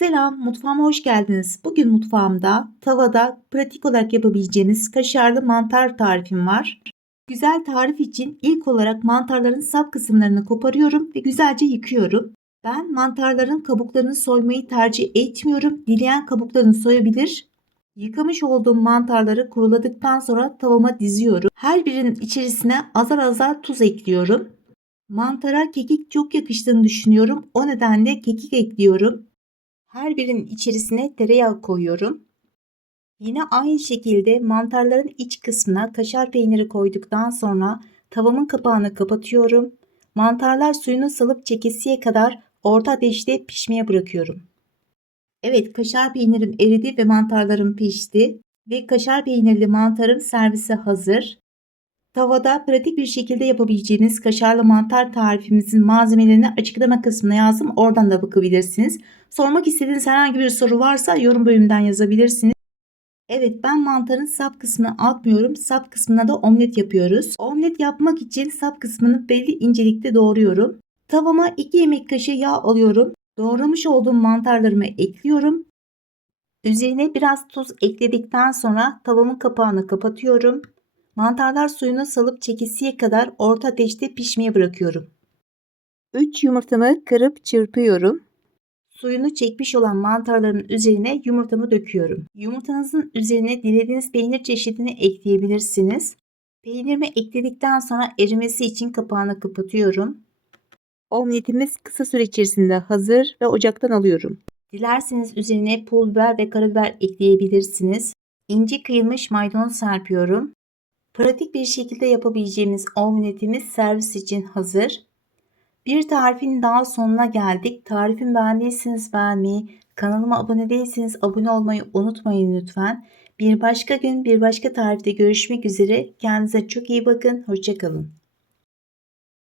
Selam, mutfağıma hoş geldiniz. Bugün mutfağımda tavada pratik olarak yapabileceğiniz kaşarlı mantar tarifim var. Güzel tarif için ilk olarak mantarların sap kısımlarını koparıyorum ve güzelce yıkıyorum. Ben mantarların kabuklarını soymayı tercih etmiyorum. Dileyen kabuklarını soyabilir. Yıkamış olduğum mantarları kuruladıktan sonra tavama diziyorum. Her birinin içerisine azar azar tuz ekliyorum. Mantara kekik çok yakıştığını düşünüyorum. O nedenle kekik ekliyorum. Her birinin içerisine tereyağı koyuyorum. Yine aynı şekilde mantarların iç kısmına kaşar peyniri koyduktan sonra tavamın kapağını kapatıyorum. Mantarlar suyunu salıp çekesiye kadar orta ateşte pişmeye bırakıyorum. Evet kaşar peynirim eridi ve mantarlarım pişti. Ve kaşar peynirli mantarım servise hazır. Tavada pratik bir şekilde yapabileceğiniz kaşarlı mantar tarifimizin malzemelerini açıklama kısmına yazdım. Oradan da bakabilirsiniz. Sormak istediğiniz herhangi bir soru varsa yorum bölümünden yazabilirsiniz. Evet ben mantarın sap kısmını atmıyorum. Sap kısmına da omlet yapıyoruz. Omlet yapmak için sap kısmını belli incelikte doğruyorum. Tavama 2 yemek kaşığı yağ alıyorum. Doğramış olduğum mantarlarımı ekliyorum. Üzerine biraz tuz ekledikten sonra tavamın kapağını kapatıyorum. Mantarlar suyunu salıp çekisiye kadar orta ateşte pişmeye bırakıyorum. 3 yumurtamı kırıp çırpıyorum. Suyunu çekmiş olan mantarların üzerine yumurtamı döküyorum. Yumurtanızın üzerine dilediğiniz peynir çeşidini ekleyebilirsiniz. Peynirimi ekledikten sonra erimesi için kapağını kapatıyorum. Omletimiz kısa süre içerisinde hazır ve ocaktan alıyorum. Dilerseniz üzerine pul biber ve karabiber ekleyebilirsiniz. İnce kıyılmış maydanoz serpiyorum. Pratik bir şekilde yapabileceğimiz omletimiz servis için hazır. Bir tarifin daha sonuna geldik. Tarifimi beğendiyseniz beğenmeyi, kanalıma abone değilseniz abone olmayı unutmayın lütfen. Bir başka gün bir başka tarifte görüşmek üzere. Kendinize çok iyi bakın. Hoşçakalın.